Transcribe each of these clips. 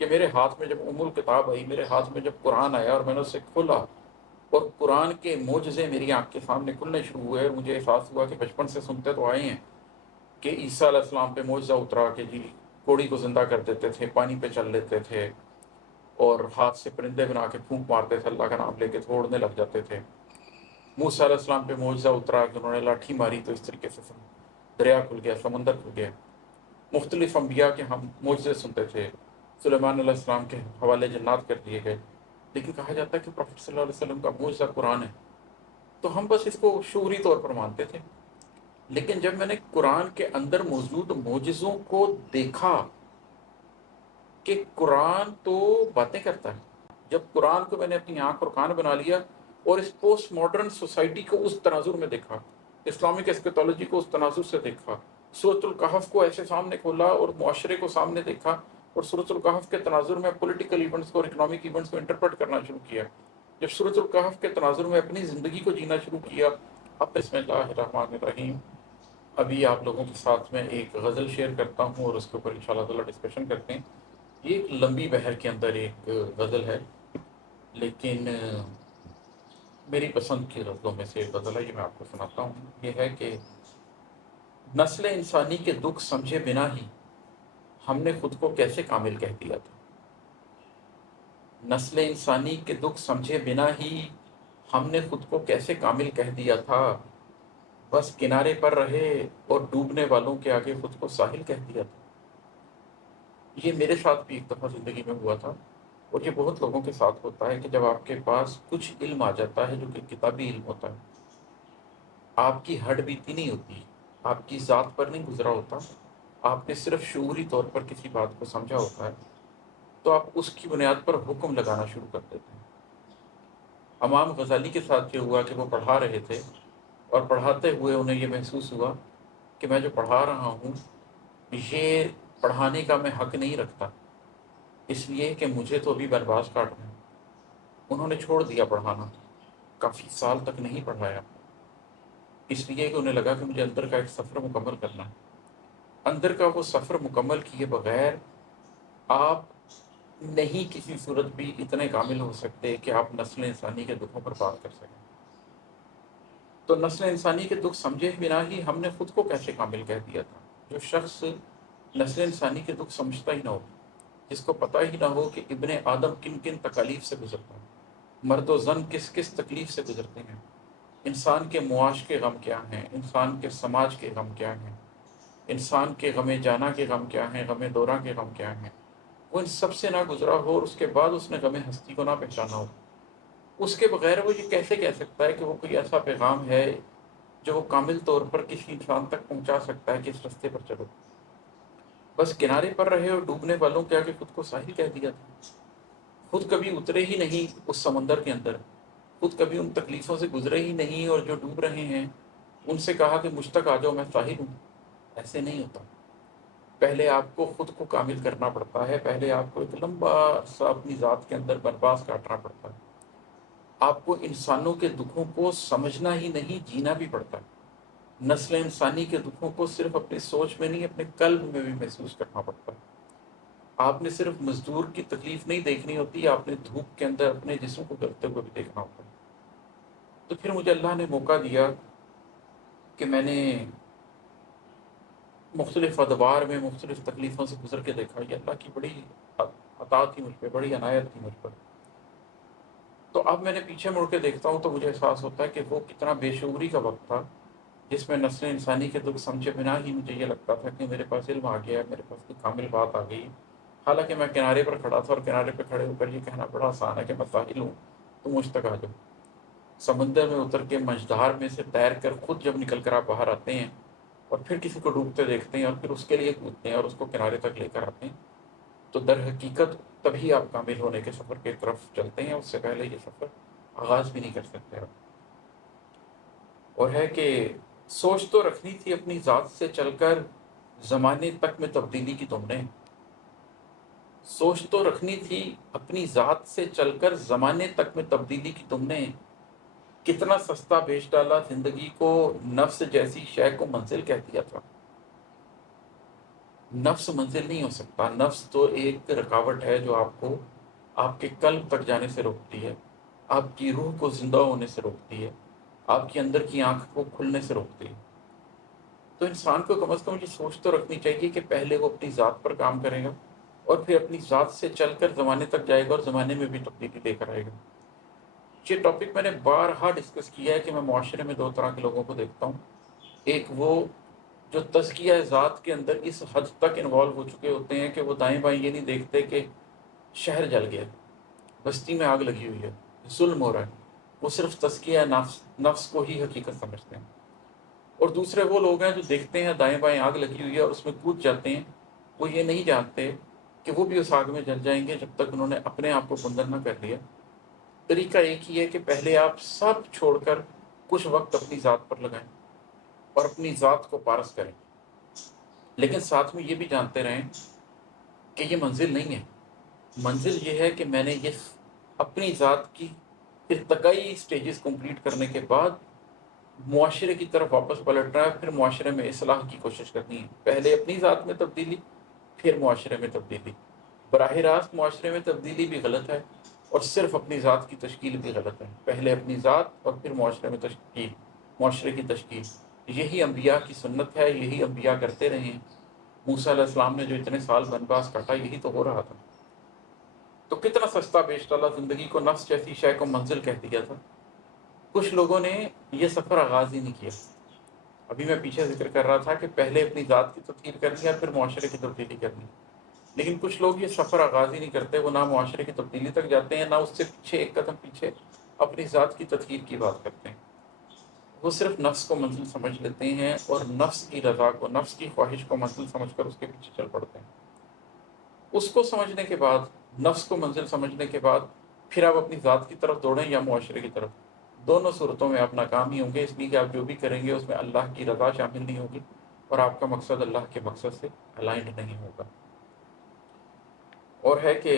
کہ میرے ہاتھ میں جب الکتاب آئی، میرے ہاتھ میں جب قرآن آیا اور میں نے اسے کھولا اور قرآن کے معجزے میری آنکھ کے سامنے کھلنے شروع ہوئے، اور مجھے احساس ہوا کہ بچپن سے سنتے تو آئے ہیں کہ عیسیٰ علیہ السلام پہ معجزہ اترا کہ جی کوڑی کو زندہ کر دیتے تھے، پانی پہ چل لیتے تھے، اور ہاتھ سے پرندے بنا کے پھونک مارتے تھے، اللہ کا نام لے کے توڑنے لگ جاتے تھے۔ موسیٰ علیہ السلام پہ معجزہ اترا کہ انہوں نے لاٹھی ماری تو اس طریقے سے دریا کھل گیا، سمندر کھل گیا۔ مختلف انبیاء کے ہم معجزے سنتے تھے، سلیمان علیہ السلام کے حوالے جنات کر دیے گئے، لیکن کہا جاتا ہے کہ پروفٹ صلی اللہ علیہ وسلم کا معجزہ قرآن ہے، تو ہم بس اس کو شعوری طور پر مانتے تھے۔ لیکن جب میں نے قرآن کے اندر موجود معجزوں کو دیکھا کہ قرآن تو باتیں کرتا ہے، جب قرآن کو میں نے اپنی آنکھ اور کان بنا لیا اور اس پوسٹ ماڈرن سوسائٹی کو اس تناظر میں دیکھا، اسلامک اسکیٹولوجی کو اس تناظر سے دیکھا، سورۃ الکہف کو ایسے سامنے کھولا اور معاشرے کو سامنے دیکھا، اور سورۃ الکہف کے تناظر میں پولیٹیکل ایونٹس کو اور اکنامک ایونٹس کو انٹرپریٹ کرنا شروع کیا، جب سورۃ الکہف کے تناظر میں اپنی زندگی کو جینا شروع کیا، اب بسم اللہ الرحمن الرحیم، ابھی آپ لوگوں کے ساتھ میں ایک غزل شیئر کرتا ہوں اور اس کے اوپر انشاءاللہ تعالیٰ ڈسکشن کرتے ہیں۔ یہ ایک لمبی بحر کے اندر ایک غزل ہے، لیکن میری پسند کی غزلوں میں سے ایک غزل ہے، یہ میں آپ کو سناتا ہوں۔ یہ ہے کہ نسل انسانی کے دکھ سمجھے بنا ہی ہم نے خود کو کیسے کامل کہہ دیا تھا، نسل انسانی کے دکھ سمجھے بنا ہی ہم نے خود کو کیسے کامل کہہ دیا تھا، بس کنارے پر رہے اور ڈوبنے والوں کے آگے خود کو ساحل کہہ دیا تھا۔ یہ میرے ساتھ بھی ایک دفعہ زندگی میں ہوا تھا، اور یہ بہت لوگوں کے ساتھ ہوتا ہے کہ جب آپ کے پاس کچھ علم آ جاتا ہے جو کہ کتابی علم ہوتا ہے، آپ کی ہڈ بیتی نہیں ہوتی، آپ کی ذات پر نہیں گزرا ہوتا، آپ نے صرف شعوری طور پر کسی بات کو سمجھا ہوتا ہے، تو آپ اس کی بنیاد پر حکم لگانا شروع کر دیتے ہیں۔ امام غزالی کے ساتھ یہ ہوا کہ وہ پڑھا رہے تھے، اور پڑھاتے ہوئے انہیں یہ محسوس ہوا کہ میں جو پڑھا رہا ہوں یہ پڑھانے کا میں حق نہیں رکھتا، اس لیے کہ مجھے تو ابھی بنواس کاٹنا ہے۔ انہوں نے چھوڑ دیا پڑھانا، کافی سال تک نہیں پڑھایا، اس لیے کہ انہیں لگا کہ مجھے اندر کا ایک سفر مکمل کرنا ہے۔ اندر کا وہ سفر مکمل کیے بغیر آپ نہیں کسی صورت بھی اتنے کامل ہو سکتے کہ آپ نسل انسانی کے دکھوں پر بات کر سکیں۔ تو نسل انسانی کے دکھ سمجھے بنا ہی ہم نے خود کو کیسے کامل کہہ دیا تھا۔ جو شخص نسل انسانی کے دکھ سمجھتا ہی نہ ہو، جس کو پتہ ہی نہ ہو کہ ابن آدم کن کن تکالیف سے گزرتا ہے، مرد و زن کس کس تکلیف سے گزرتے ہیں، انسان کے معاش کے غم کیا ہیں، انسان کے سماج کے غم کیا ہیں، انسان کے غم جانا کے غم کیا ہیں، غم دورہ کے غم کیا ہیں، وہ ان سب سے نہ گزرا ہو اور اس کے بعد اس نے غم ہستی کو نہ پہچانا ہو، اس کے بغیر وہ یہ کیسے کہہ سکتا ہے کہ وہ کوئی ایسا پیغام ہے جو وہ کامل طور پر کسی انسان تک پہنچا سکتا ہے کہ اس رستے پر چلو۔ بس کنارے پر رہے اور ڈوبنے والوں کے آگے خود کو ساحل کہہ دیا تھا۔ خود کبھی اترے ہی نہیں اس سمندر کے اندر، خود کبھی ان تکلیفوں سے گزرے ہی نہیں، اور جو ڈوب رہے ہیں ان سے کہا کہ مجھ تک آ جاؤ میں ساحل ہوں۔ ایسے نہیں ہوتا، پہلے آپ کو خود کو کامل کرنا پڑتا ہے، پہلے آپ کو ایک لمبا سا اپنی ذات کے اندر بنواس کاٹنا پڑتا ہے، آپ کو انسانوں کے دکھوں کو سمجھنا ہی نہیں جینا بھی پڑتا ہے، نسل انسانی کے دکھوں کو صرف اپنی سوچ میں نہیں اپنے قلب میں بھی محسوس کرنا پڑتا ہے۔ آپ نے صرف مزدور کی تکلیف نہیں دیکھنی ہوتی، آپ نے دھوپ کے اندر اپنے جسم کو جلتے ہوئے بھی دیکھنا ہوتا ہے۔ تو پھر مجھے اللہ نے موقع دیا کہ میں نے مختلف ادوار میں مختلف تکلیفوں سے گزر کے دیکھا، یہ اللہ کی بڑی عطا تھی مجھ پہ، بڑی عنایت تھی مجھ پر۔ تو اب میں نے پیچھے مڑ کے دیکھتا ہوں تو مجھے احساس ہوتا ہے کہ وہ کتنا بے شعوری کا وقت تھا، جس میں نسل انسانی کے دکھ سمجھے بنا ہی مجھے یہ لگتا تھا کہ میرے پاس علم آ گیا ہے، میرے پاس کوئی کامل بات آ گئی، حالانکہ میں کنارے پر کھڑا تھا، اور کنارے پہ کھڑے ہو کر یہ کہنا بڑا آسان ہے کہ میں ساحل ہوں تو مجھ تک آ جاؤ۔ سمندر میں اتر کے مجدار میں سے تیر کر خود جب نکل کر آپ باہر آتے ہیں اور پھر کسی کو ڈوبتے دیکھتے ہیں اور پھر اس کے لیے کودتے ہیں اور اس کو کنارے تک لے کر آتے ہیں، تو در حقیقت تبھی آپ کامل ہونے کے سفر کی طرف چلتے ہیں، اس سے پہلے یہ سفر آغاز بھی نہیں کر سکتے آپ۔ اور ہے کہ سوچ تو رکھنی تھی اپنی ذات سے چل کر زمانے تک میں تبدیلی کی تم نے، سوچ تو رکھنی تھی اپنی ذات سے چل کر زمانے تک میں تبدیلی کی تم نے، کتنا سستا بیچ ڈالا زندگی کو، نفس جیسی شے کو منزل کہہ دیا تھا۔ نفس منزل نہیں ہو سکتا. نفس تو ایک رکاوٹ ہے جو آپ کو آپ کے قلب تک جانے سے روکتی ہے، آپ کی روح کو زندہ ہونے سے روکتی ہے، آپ کے اندر کی آنکھ کو کھلنے سے روکتی ہے. تو انسان کو کم از کم یہ سوچ تو رکھنی چاہیے کہ پہلے وہ اپنی ذات پر کام کرے گا اور پھر اپنی ذات سے چل کر زمانے تک جائے گا اور زمانے میں بھی تبدیلی لے کر آئے گا. یہ ٹاپک میں نے بارہا ڈسکس کیا ہے کہ میں معاشرے میں دو طرح کے لوگوں کو دیکھتا ہوں. ایک وہ جو تزکیہ ذات کے اندر اس حد تک انوالو ہو چکے ہوتے ہیں کہ وہ دائیں بائیں یہ نہیں دیکھتے کہ شہر جل گیا، بستی میں آگ لگی ہوئی ہے، ظلم ہو رہا ہے. وہ صرف تزکیہ نفس کو ہی حقیقت سمجھتے ہیں. اور دوسرے وہ لوگ ہیں جو دیکھتے ہیں دائیں بائیں آگ لگی ہوئی ہے اور اس میں کود جاتے ہیں. وہ یہ نہیں جانتے کہ وہ بھی اس آگ میں جل جائیں گے جب تک انہوں نے اپنے آپ کو بندر نہ کر لیا. طریقہ ایک ہی ہے کہ پہلے آپ سب چھوڑ کر کچھ وقت اپنی ذات پر لگائیں اور اپنی ذات کو پارس کریں، لیکن ساتھ میں یہ بھی جانتے رہیں کہ یہ منزل نہیں ہے. منزل یہ ہے کہ میں نے یہ اپنی ذات کی ارتقائی سٹیجز کمپلیٹ کرنے کے بعد معاشرے کی طرف واپس پلٹنا ہے، پھر معاشرے میں اصلاح کی کوشش کرنی ہے. پہلے اپنی ذات میں تبدیلی، پھر معاشرے میں تبدیلی. براہ راست معاشرے میں تبدیلی بھی غلط ہے اور صرف اپنی ذات کی تشکیل بھی غلط ہے. پہلے اپنی ذات اور پھر معاشرے میں تشکیل، معاشرے کی تشکیل. یہی انبیاء کی سنت ہے، یہی انبیاء کرتے رہے ہیں. موسیٰ علیہ السلام نے جو اتنے سال بنواس کاٹا یہی تو ہو رہا تھا. تو کتنا سستا بیچ ڈالا زندگی کو، نفس جیسی شے کو منزل کہہ دیا تھا. کچھ لوگوں نے یہ سفر آغاز ہی نہیں کیا. ابھی میں پیچھے ذکر کر رہا تھا کہ پہلے اپنی ذات کی تطہیر کرنی ہے پھر معاشرے کی تبدیلی کرنی. لیکن کچھ لوگ یہ سفر آغاز ہی نہیں کرتے. وہ نہ معاشرے کی تبدیلی تک جاتے ہیں، نہ اس سے پیچھے ایک قدم پیچھے اپنی ذات کی تطہیر کی بات کرتے ہیں. وہ صرف نفس کو منزل سمجھ لیتے ہیں اور نفس کی رضا کو، نفس کی خواہش کو منزل سمجھ کر اس کے پیچھے چل پڑتے ہیں. اس کو سمجھنے کے بعد، نفس کو منزل سمجھنے کے بعد پھر آپ اپنی ذات کی طرف دوڑیں یا معاشرے کی طرف، دونوں صورتوں میں آپ ناکام ہی ہوں گے. اس لیے کہ آپ جو بھی کریں گے اس میں اللہ کی رضا شامل نہیں ہوگی اور آپ کا مقصد اللہ کے مقصد سے الائنڈ نہیں ہوگا. اور ہے کہ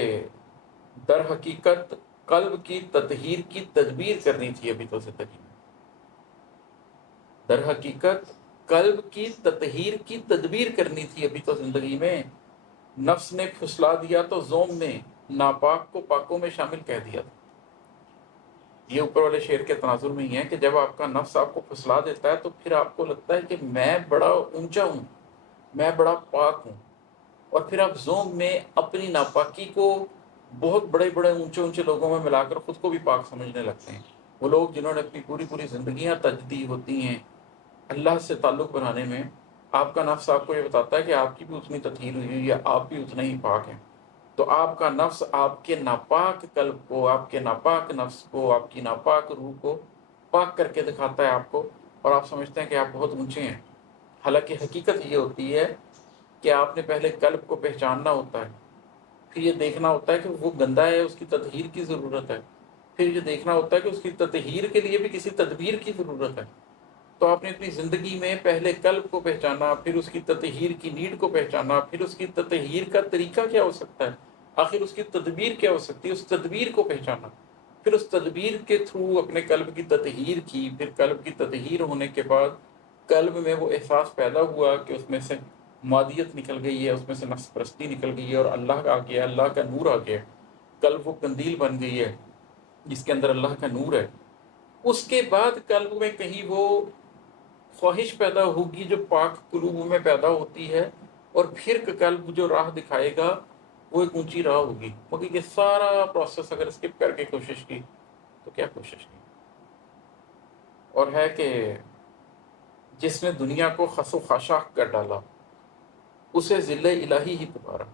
در حقیقت قلب کی تطہیر کی تدبیر کرنی تھی ابھی تو زندگی میں. در حقیقت قلب کی تطہیر کی تدبیر کرنی تھی ابھی تو زندگی میں. نفس نے پھسلا دیا تو زوم میں ناپاک کو پاکوں میں شامل کہہ دیا تھا. یہ اوپر والے شعر کے تناظر میں ہی ہے کہ جب آپ کا نفس آپ کو پھسلا دیتا ہے تو پھر آپ کو لگتا ہے کہ میں بڑا اونچا ہوں، میں بڑا پاک ہوں، اور پھر آپ زوم میں اپنی ناپاکی کو بہت بڑے بڑے اونچے اونچے لوگوں میں ملا کر خود کو بھی پاک سمجھنے لگتے ہیں. وہ لوگ جنہوں نے اپنی پوری پوری زندگیاں تجدید ہوتی ہیں اللہ سے تعلق بنانے میں، آپ کا نفس آپ کو یہ بتاتا ہے کہ آپ کی بھی اتنی تطہیر ہوئی ہے، آپ بھی اتنا ہی پاک ہیں. تو آپ کا نفس آپ کے ناپاک قلب کو، آپ کے ناپاک نفس کو، آپ کی ناپاک روح کو پاک کر کے دکھاتا ہے آپ کو، اور آپ سمجھتے ہیں کہ آپ بہت اونچے ہیں. حالانکہ حقیقت یہ ہوتی ہے کہ آپ نے پہلے قلب کو پہچاننا ہوتا ہے، پھر یہ دیکھنا ہوتا ہے کہ وہ گندا ہے، اس کی تطہیر کی ضرورت ہے، پھر یہ دیکھنا ہوتا ہے کہ اس کی تطہیر کے لیے بھی کسی تدبیر کی ضرورت ہے. تو آپ نے اپنی زندگی میں پہلے قلب کو پہچانا، پھر اس کی تطہیر کی نیڈ کو پہچانا، پھر اس کی تطہیر کا طریقہ کیا ہو سکتا ہے، آخر اس کی تدبیر کیا ہو سکتی ہے، اس تدبیر کو پہچانا. پھر اس تدبیر کے تھرو اپنے قلب کی تطہیر کی. پھر قلب کی تطہیر ہونے کے بعد قلب میں وہ احساس پیدا ہوا کہ اس میں سے مادیت نکل گئی ہے، اس میں سے نفس پرستی نکل گئی ہے اور اللہ آ گیا، اللہ کا نور آ گیا. قلب وہ قندیل بن گئی ہے جس کے اندر اللہ کا نور ہے. اس کے بعد قلب میں کہیں وہ خواہش پیدا ہوگی جو پاک قلوب میں پیدا ہوتی ہے، اور پھر قلب جو راہ دکھائے گا وہ ایک اونچی راہ ہوگی. مگر یہ سارا پروسیس اگر اسکپ کر کے کوشش کی تو کیا کوشش کی. اور ہے کہ جس نے دنیا کو خس و خاشاک کر ڈالا اسے ذل الہی ہی پکارا.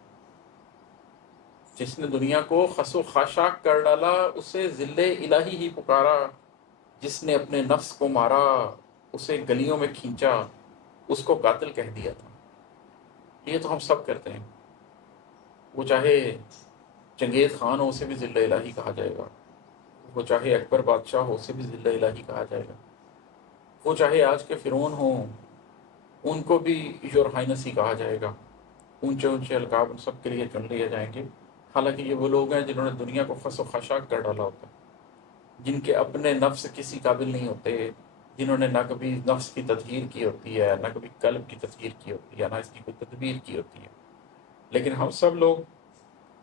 جس نے دنیا کو خس و خاشاک کر ڈالا اسے ذل الہی ہی پکارا. جس نے اپنے نفس کو مارا اسے گلیوں میں کھینچا، اس کو قاتل کہہ دیا تھا. یہ تو ہم سب کرتے ہیں. وہ چاہے چنگیز خان ہو اسے بھی ذل الہی کہا جائے گا، وہ چاہے اکبر بادشاہ ہو اسے بھی ذل الہی کہا جائے گا، وہ چاہے آج کے فرعون ہوں ان کو بھی یور ہائنس ہی کہا جائے گا. اونچے اونچے القاب ان سب کے لیے چن لیے جائیں گے. حالانکہ یہ وہ لوگ ہیں جنہوں نے دنیا کو خس و خاشاک کر ڈالا ہوتا ہے، جن کے اپنے نفس کسی قابل نہیں ہوتے، جنہوں نے نہ کبھی نفس کی تطہیر کی ہوتی ہے، نہ کبھی قلب کی تطہیر کی ہوتی ہے، نہ اس کی کوئی تدبیر کی ہوتی ہے، لیکن ہم سب لوگ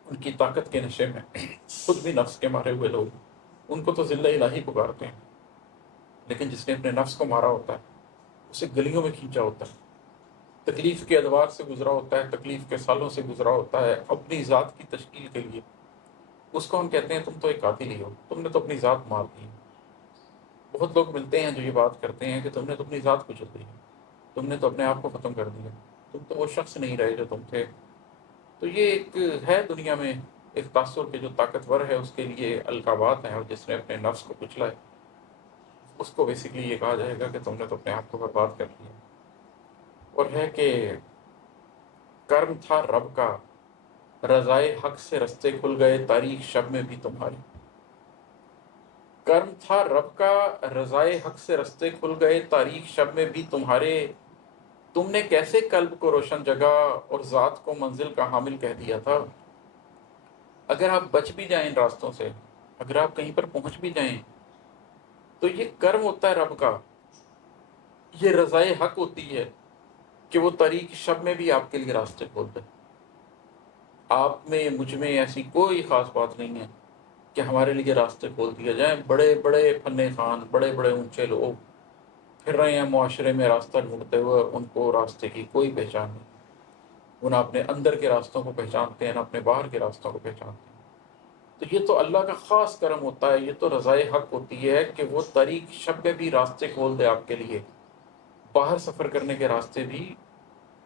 ان کی طاقت کے نشے میں، خود بھی نفس کے مارے ہوئے لوگ، ان کو تو ذلہ الہی پکارتے ہیں، لیکن جس نے اپنے نفس کو مارا ہوتا ہے اسے گلیوں میں کھینچا ہوتا ہے، تکلیف کے ادوار سے گزرا ہوتا ہے، تکلیف کے سالوں سے گزرا ہوتا ہے اپنی ذات کی تشکیل کے لیے، اس کو ہم کہتے ہیں تم تو ایک قاتل ہی ہو، تم نے تو اپنی ذات مار دی۔ بہت لوگ ملتے ہیں جو یہ بات کرتے ہیں کہ تم نے تو اپنی ذات کچل دی، تم نے تو اپنے آپ کو ختم کر دیا، تم تو وہ شخص نہیں رہے جو تم تھے۔ تو یہ ایک ہے دنیا میں ایک تاثر کے جو طاقتور ہے اس کے لیے القابات ہیں، اور جس نے اپنے نفس کو کچلا ہے اس کو بیسیکلی یہ کہا جائے گا کہ تم نے تو اپنے آپ کو برباد کر دیا۔ اور ہے کہ کرم تھا رب کا، رضائے حق سے رستے کھل گئے تاریخ شب میں بھی تمہاری۔ کرم تھا رب کا، رضائے حق سے رستے کھل گئے تاریخ شب میں بھی تمہارے، تم نے کیسے قلب کو روشن جگا اور ذات کو منزل کا حامل کہہ دیا تھا۔ اگر آپ بچ بھی جائیں ان راستوں سے، اگر آپ کہیں پر پہنچ بھی جائیں، تو یہ کرم ہوتا ہے رب کا، یہ رضائے حق ہوتی ہے کہ وہ طریق شب میں بھی آپ کے لیے راستے کھول دے۔ آپ میں مجھ میں ایسی کوئی خاص بات نہیں ہے کہ ہمارے لیے راستے کھول دیے جائیں۔ بڑے بڑے فن خان، بڑے بڑے اونچے لوگ پھر رہے ہیں معاشرے میں راستہ ڈھونڈتے ہوئے، ان کو راستے کی کوئی پہچان نہیں، وہ نہ اپنے اندر کے راستوں کو پہچانتے ہیں نہ اپنے باہر کے راستوں کو پہچانتے ہیں۔ تو یہ تو اللہ کا خاص کرم ہوتا ہے، یہ تو رضائے حق ہوتی ہے کہ وہ طریق شب میں بھی راستے کھول دے آپ کے لیے، باہر سفر کرنے کے راستے بھی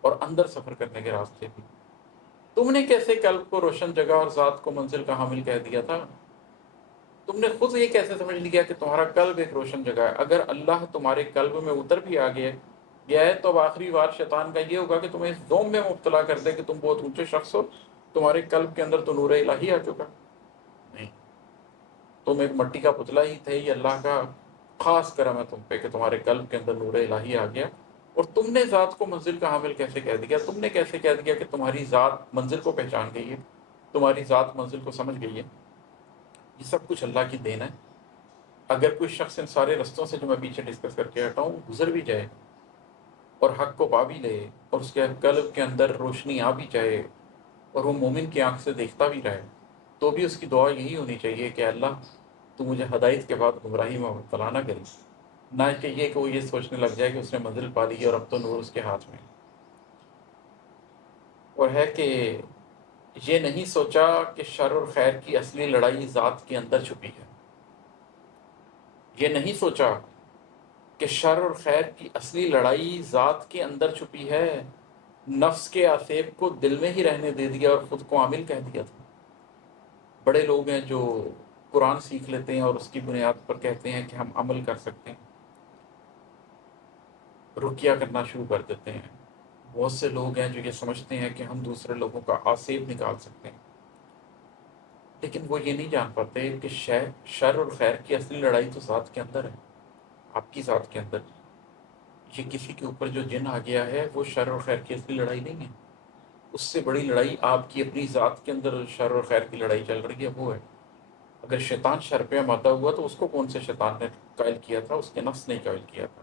اور اندر سفر کرنے کے راستے بھی۔ تم نے کیسے قلب کو روشن جگہ اور ذات کو منزل کا حامل کہہ دیا تھا۔ تم نے خود یہ کیسے سمجھ لیا کہ تمہارا قلب ایک روشن جگہ ہے۔ اگر اللہ تمہارے قلب میں اتر بھی آ گیا ہے تو اب آخری وار شیطان کا یہ ہوگا کہ تمہیں اس ذوم میں مبتلا کر دے کہ تم بہت اونچے شخص ہو، تمہارے قلب کے اندر تو نور الہی آ چکا۔ نہیں، تم ایک مٹی کا پتلا ہی تھے، یہ اللہ کا خاص کرم ہے تم پہ کہ تمہارے قلب کے اندر نور الہی آ گیا، اور تم نے ذات کو منزل کا حامل کیسے کہہ دیا۔ تم نے کیسے کہہ دیا کہ تمہاری ذات منزل کو پہچان گئی ہے، تمہاری ذات منزل کو سمجھ گئی ہے۔ یہ سب کچھ اللہ کی دین ہے۔ اگر کوئی شخص ان سارے رستوں سے جو میں پیچھے ڈسکس کر کے ہٹا ہوں گزر بھی جائے اور حق کو پا بھی لے اور اس کے قلب کے اندر روشنی آ بھی جائے اور وہ مومن کی آنکھ سے دیکھتا بھی رہے، تو بھی اس کی دعا یہی ہونی چاہیے کہ اللہ تو مجھے ہدایت کے بعد گمراہی میں مبتلا نہ کری، نہ کہ یہ کہ وہ یہ سوچنے لگ جائے کہ اس نے منزل پا لی ہے اور اب تو نور اس کے ہاتھ میں۔ اور ہے کہ یہ نہیں سوچا کہ شر اور خیر کی اصلی لڑائی ذات کے اندر چھپی ہے۔ یہ نہیں سوچا کہ شر اور خیر کی اصلی لڑائی ذات کے اندر چھپی ہے، نفس کے آسیب کو دل میں ہی رہنے دے دیا اور خود کو عامل کہہ دیا تھا۔ بڑے لوگ ہیں جو قرآن سیکھ لیتے ہیں اور اس کی بنیاد پر کہتے ہیں کہ ہم عمل کر سکتے ہیں، رقیہ کرنا شروع کر دیتے ہیں۔ بہت سے لوگ ہیں جو یہ سمجھتے ہیں کہ ہم دوسرے لوگوں کا آسیب نکال سکتے ہیں، لیکن وہ یہ نہیں جان پاتے کہ شر اور خیر کی اصلی لڑائی تو ذات کے اندر ہے، آپ کی ذات کے اندر۔ یہ کسی کے اوپر جو جن آ گیا ہے وہ شر اور خیر کی اصلی لڑائی نہیں ہے، اس سے بڑی لڑائی آپ کی اپنی ذات کے اندر شر اور خیر کی لڑائی چل رہی ہے، وہ ہے۔ اگر شیطان شر پہ آمادہ ہوا تو اس کو کون سے شیطان نے قائل کیا تھا؟ اس کے نفس نے قائل کیا تھا۔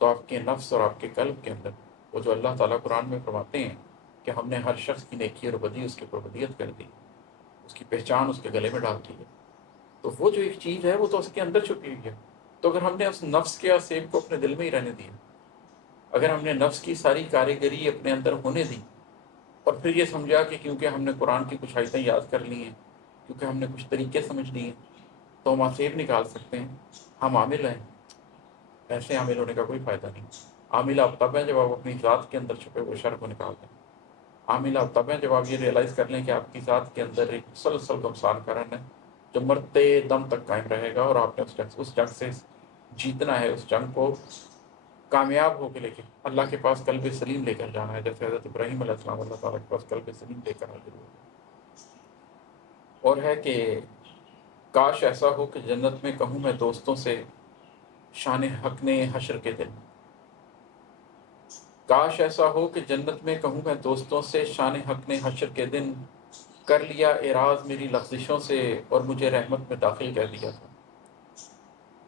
تو آپ کے نفس اور آپ کے قلب کے اندر وہ جو اللہ تعالیٰ قرآن میں فرماتے ہیں کہ ہم نے ہر شخص کی نیکی اور بدی اس کی پربدیت کر دی، اس کی پہچان اس کے گلے میں ڈال دی ہے، تو وہ جو ایک چیز ہے وہ تو اس کے اندر چھپی ہوئی ہے۔ تو اگر ہم نے اس نفس کے آسیب کو اپنے دل میں ہی رہنے دیا، اگر ہم نے نفس کی ساری کاریگری اپنے اندر ہونے دی اور پھر یہ سمجھا کہ کیونکہ ہم نے قرآن کی کچھ آیتیں یاد کر لی ہیں، کیونکہ ہم نے کچھ طریقے سمجھ لیے ہیں تو ہم آسیب نکال سکتے ہیں، ہم عامل ہیں، ایسے عامل ہونے کا کوئی فائدہ نہیں۔ عامل آپ تب ہیں جب آپ اپنی ذات کے اندر چھپے ہوئے شر کو نکال دیں۔ عامل آپ تب ہیں جب آپ یہ ریئلائز کر لیں کہ آپ کی ذات کے اندر ایک مسلسل نقصان کرن ہے جو مرتے دم تک قائم رہے گا، اور آپ نے اس جنگ سے جیتنا ہے، اس جنگ کو کامیاب ہو کے لے کے اللہ کے پاس قلب سلیم لے کر جانا ہے، جیسے حضرت ابراہیم علیہ السلام اللہ تعالیٰ کے پاس قلب سلیم لے کر حاضر ہوئے۔ اور ہے کہ کاش ایسا ہو کہ جنت میں کہوں میں دوستوں سے شان حق نے حشر کے دن، کاش ایسا ہو کہ جنت میں کہوں میں دوستوں سے شان حق نے حشر کے دن، کر لیا اعراض میری لغزشوں سے اور مجھے رحمت میں داخل کر دیا تھا۔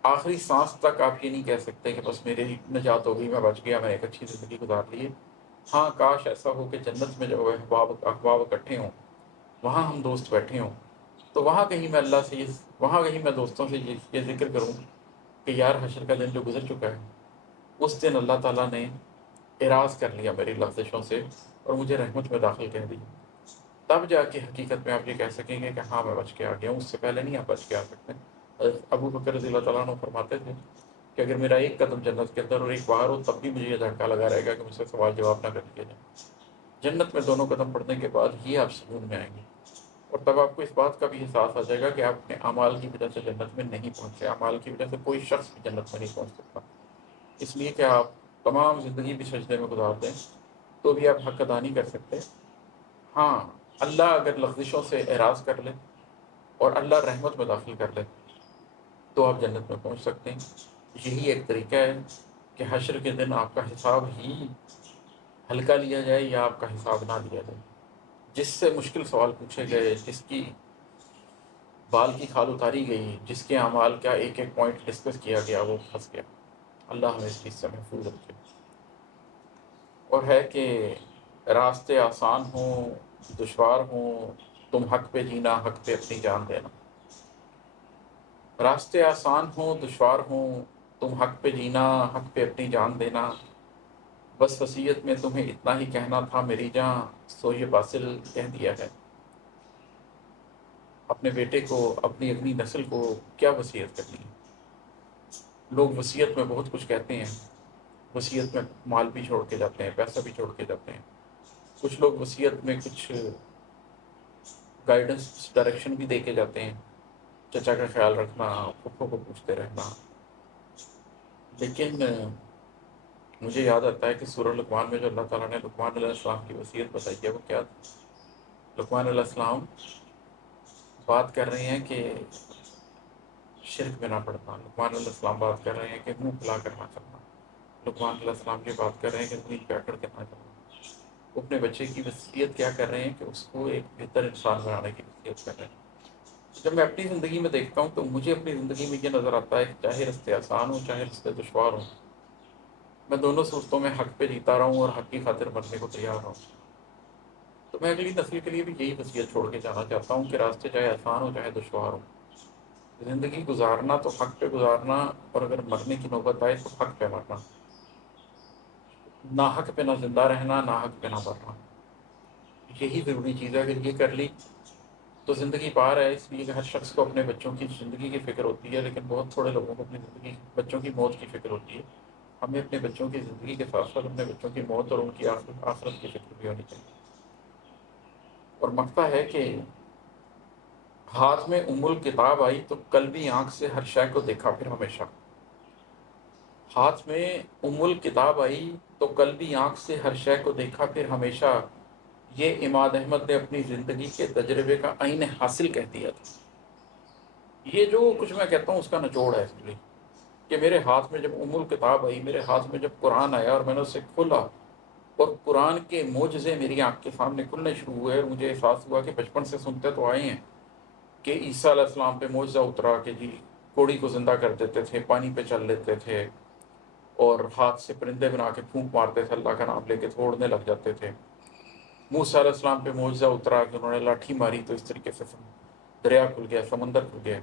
آخری سانس تک آپ یہ نہیں کہہ سکتے کہ بس میری نجات ہو گئی، میں بچ گیا، میں ایک اچھی زندگی گزار لی ہے۔ ہاں کاش ایسا ہو کہ جنت میں جو احباب اکٹھے ہوں، وہاں ہم دوست بیٹھے ہوں، تو وہاں کہیں میں اللہ سے وہاں کہیں میں دوستوں سے یہ ذکر کروں کہ یار حشر کا دن جو گزر چکا ہے، اس دن اللہ تعالیٰ نے اعراض کر لیا میری لفظشوں سے اور مجھے رحمت میں داخل کہہ دی۔ تب جا کے حقیقت میں آپ یہ کہہ سکیں گے کہ ہاں میں بچ کے آ گیا ہوں، اس سے پہلے نہیں آپ بچ کے آ سکتے۔ ابو بکر رضی اللہ تعالیٰ عنہ فرماتے تھے کہ اگر میرا ایک قدم جنت کے اندر اور ایک باہر ہو، تب بھی مجھے یہ دھکا لگا رہے گا کہ مجھ سے سوال جواب نہ کر لیا جائے۔ جنت میں دونوں قدم پڑنے کے بعد ہی آپ سکون میں آئیں گے، اور تب آپ کو اس بات کا بھی احساس آ جائے گا کہ آپ اپنے اعمال کی وجہ سے جنت میں نہیں پہنچے۔ اعمال کی وجہ سے کوئی شخص بھی جنت میں نہیں پہنچ سکتا، اس لیے کہ آپ تمام زندگی بھی سجدے میں گزار دیں تو بھی آپ حق ادا نہیں کر سکتے۔ ہاں اللہ اگر لفظشوں سے اعراض کر لے اور اللہ رحمت میں داخل کر لے تو آپ جنت میں پہنچ سکتے ہیں۔ یہی ایک طریقہ ہے کہ حشر کے دن آپ کا حساب ہی ہلکا لیا جائے یا آپ کا حساب نہ لیا جائے۔ جس سے مشکل سوال پوچھے گئے، جس کی بال کی کھال اتاری گئی، جس کے اعمال کا ایک ایک پوائنٹ ڈسکس کیا گیا، وہ پھنس گیا۔ اللہ ہمیں اس چیز سے محفوظ رکھے۔ اور ہے کہ راستے آسان ہوں دشوار ہوں، تم حق پہ جینا، حق پہ اپنی جان دینا۔ راستے آسان ہوں دشوار ہوں، تم حق پہ جینا، حق پہ اپنی جان دینا۔ بس وصیت میں تمہیں اتنا ہی کہنا تھا میری جاں، سو یہ باطل کہہ دیا ہے۔ اپنے بیٹے کو، اپنی اگلی نسل کو کیا وصیت کرنی ہے؟ لوگ وصیت میں بہت کچھ کہتے ہیں، وصیت میں مال بھی چھوڑ کے جاتے ہیں، پیسہ بھی چھوڑ کے جاتے ہیں۔ کچھ لوگ وصیت میں کچھ گائیڈنس، ڈائریکشن بھی دے کے جاتے ہیں، چچا کا خیال رکھنا، پھپھو کو پوچھتے رہنا۔ لیکن مجھے یاد آتا ہے کہ سورہ لقمان میں جو اللہ تعالیٰ نے لقمان علیہ السلام کی وصیت بتائی ہے وہ کیا تھی؟ لقمان علیہ السلام بات کر رہے ہیں کہ شرک میں نہ پڑنا، لقمان علیہ السلام بات کر رہے ہیں کہ منہ پھلا کر نہ چلنا، لقمان علیہ السلام کی بات کر رہے ہیں کہ زمین پہ اکڑ کے نہ چلنا۔ وہ اپنے بچے کی وصیت کیا کر رہے ہیں کہ اس کو ایک بہتر انسان بنانے کی وصیت کر رہے ہیں۔ جب میں اپنی زندگی میں دیکھتا ہوں تو مجھے اپنی زندگی میں یہ نظر آتا ہے کہ چاہے رستے آسان ہوں چاہے رستے دشوار ہوں، میں دونوں صورتوں میں حق پہ جیتا رہا ہوں اور حق کی خاطر مرنے کو تیار رہا ہوں۔ تو میں اگلی نسل کے لیے بھی یہی وصیت چھوڑ کے جانا چاہتا ہوں کہ راستے چاہے آسان ہو چاہے دشوار ہو، زندگی گزارنا تو حق پہ گزارنا، اور اگر مرنے کی نوبت آئے تو حق پہ مرنا، نہ حق پہ نہ زندہ رہنا، نہ حق پہ نہ مرنا۔ یہی ضروری چیز ہے، اگر یہ کر لی تو زندگی پار ہے۔ اس لیے کہ ہر شخص کو اپنے بچوں کی زندگی کی فکر ہوتی ہے، لیکن بہت تھوڑے لوگوں کو اپنی زندگی بچوں کی موت کی فکر ہوتی ہے۔ ہمیں اپنے بچوں کی زندگی کے ساتھ ساتھ اپنے بچوں کی موت اور ان کی آخرت کی فکر بھی ہونی چاہیے۔ اور مقطع ہے کہ ہاتھ میں کتاب آئی تو قلبی آنکھ سے ہر شے کو دیکھا پھر ہمیشہ۔ ہاتھ میں کتاب آئی تو قلبی آنکھ سے ہر شے کو دیکھا پھر ہمیشہ، یہ اماد احمد نے اپنی زندگی کے تجربے کا عین حاصل کہہ دیا تھا۔ یہ جو کچھ میں کہتا ہوں اس کا نچوڑ ہے ایکچولی، کہ میرے ہاتھ میں جب کتاب آئی، میرے ہاتھ میں جب قرآن آیا اور میں نے اسے کھولا اور قرآن کے معجزے میری آنکھ کے سامنے کھلنے شروع ہوئے، اور مجھے احساس ہوا کہ بچپن سے سنتے تو آئے ہیں کہ عیسیٰ علیہ السلام پہ معجزہ اترا کہ جی کوڑی کو زندہ کر دیتے تھے، پانی پہ چل لیتے تھے، اور ہاتھ سے پرندے بنا کے پھونک مارتے تھے، اللہ کا نام لے کے توڑنے لگ جاتے تھے۔ موسیٰ علیہ السلام پہ معجزہ اترا کہ انہوں نے لاٹھی ماری تو اس طریقے سے دریا کھل گیا، سمندر کھل گیا۔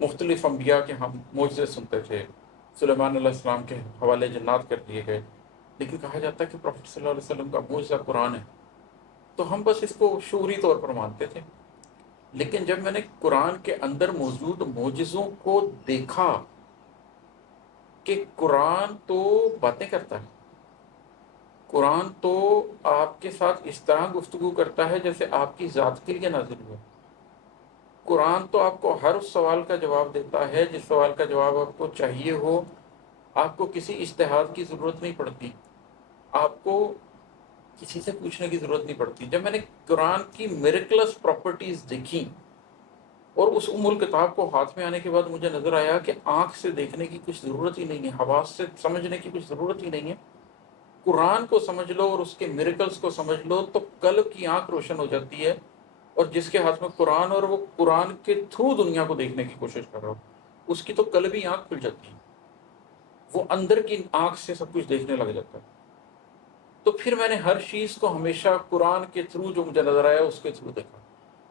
مختلف انبیاء کے ہم معجزے سنتے تھے، سلیمان علیہ السلام کے حوالے جنات کر دیے گئے، لیکن کہا جاتا ہے کہ پروفٹ صلی اللہ علیہ وسلم کا معجزہ قرآن ہے، تو ہم بس اس کو شعوری طور پر مانتے تھے۔ لیکن جب میں نے قرآن کے اندر موجود معجزوں کو دیکھا کہ قرآن تو باتیں کرتا ہے، قرآن تو آپ کے ساتھ اس طرح گفتگو کرتا ہے جیسے آپ کی ذات کے لیے نازل ہوا۔ قرآن تو آپ کو ہر اس سوال کا جواب دیتا ہے جس سوال کا جواب آپ کو چاہیے ہو، آپ کو کسی اجتہاد کی ضرورت نہیں پڑتی، آپ کو کسی سے پوچھنے کی ضرورت نہیں پڑتی۔ جب میں نے قرآن کی میریکلس پراپرٹیز دیکھی اور اس کتاب کو ہاتھ میں آنے کے بعد مجھے نظر آیا کہ آنکھ سے دیکھنے کی کچھ ضرورت ہی نہیں ہے، حواس سے سمجھنے کی کچھ ضرورت ہی نہیں ہے، قرآن کو سمجھ لو اور اس کے میریکلز کو سمجھ لو تو قلب کی آنکھ روشن ہو جاتی ہے، اور جس کے ہاتھ میں قرآن اور وہ قرآن کے تھرو دنیا کو دیکھنے کی کوشش کر رہا ہو۔ اس کی تو قلبی آنکھ کھل جاتی ہے، وہ اندر کی آنکھ سے سب کچھ دیکھنے لگ جاتا ہے۔ تو پھر میں نے ہر چیز کو ہمیشہ قرآن کے تھرو جو مجھے نظر آیا اس کے تھرو دیکھا۔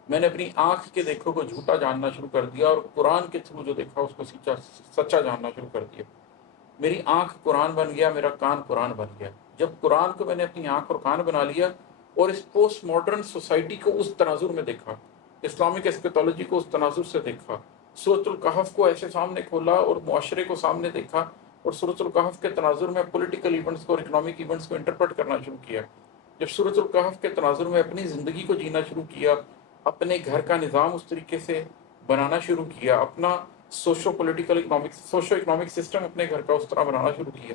میں نے اپنی آنکھ کے دیکھو کو جھوٹا جاننا شروع کر دیا، اور قرآن کے تھرو جو دیکھا اس کو سچا جاننا شروع کر دیا۔ میری آنکھ قرآن بن گیا، میرا کان قرآن بن گیا۔ جب قرآن کو میں نے اپنی آنکھ اور کان بنا لیا اور اس پوسٹ ماڈرن سوسائٹی کو اس تناظر میں دیکھا، اسلامک اسکیٹالوجی کو اس تناظر سے دیکھا، سورۃ الکہف کو ایسے سامنے کھولا اور معاشرے کو سامنے دیکھا، اور سورۃ الکہف کے تناظر میں پولیٹیکل ایونٹس کو اور اکنامک ایونٹس کو انٹرپریٹ کرنا شروع کیا۔ جب سورۃ الکہف کے تناظر میں اپنی زندگی کو جینا شروع کیا، اپنے گھر کا نظام اس طریقے سے بنانا شروع کیا، اپنا سوشو اکنامک سسٹم اپنے گھر کا اس طرح بنانا شروع کیا،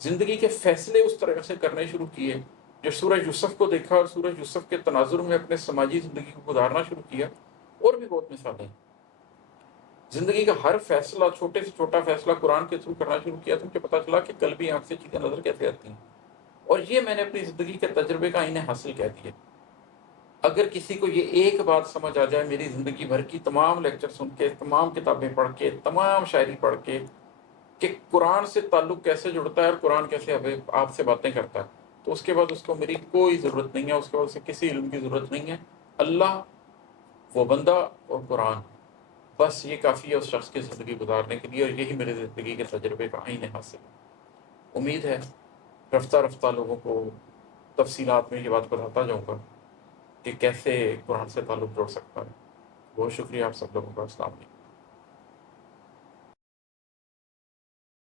زندگی کے فیصلے اس طرح سے کرنے شروع کیے، جب سورہ یوسف کو دیکھا اور سورہ یوسف کے تناظر میں اپنے سماجی زندگی کو گزارنا شروع کیا، اور بھی بہت مثالیں ہیں۔ زندگی کا ہر فیصلہ، چھوٹے سے چھوٹا فیصلہ قرآن کے تھرو کرنا شروع کیا تو مجھے پتا چلا کہ قلبی آنکھ سے چیزیں نظر کیسے آتی ہیں، اور یہ میں نے اپنی زندگی کے تجربے کا انہیں حاصل کہہ دیا۔ اگر کسی کو یہ ایک بات سمجھ آ جائے میری زندگی بھر کی تمام لیکچر سن کے، تمام کتابیں پڑھ کے، تمام شاعری پڑھ کے، کہ قرآن سے تعلق کیسے جڑتا ہے اور قرآن کیسے آپ سے باتیں کرتا ہے، تو اس کے بعد اس کو میری کوئی ضرورت نہیں ہے، اس کے بعد اسے کسی علم کی ضرورت نہیں ہے۔ اللہ، وہ بندہ اور قرآن، بس یہ کافی ہے اس شخص کی زندگی گزارنے کے لیے، اور یہی میرے زندگی کے تجربے کا عین حاصل ہے۔ امید ہے رفتہ رفتہ لوگوں کو تفصیلات میں یہ بات بتاتا جاؤں گا کہ کیسے قرآن سے تعلق جوڑ سکتا ہے۔ بہت شکریہ آپ سب لوگوں کا۔ السلام علیکم۔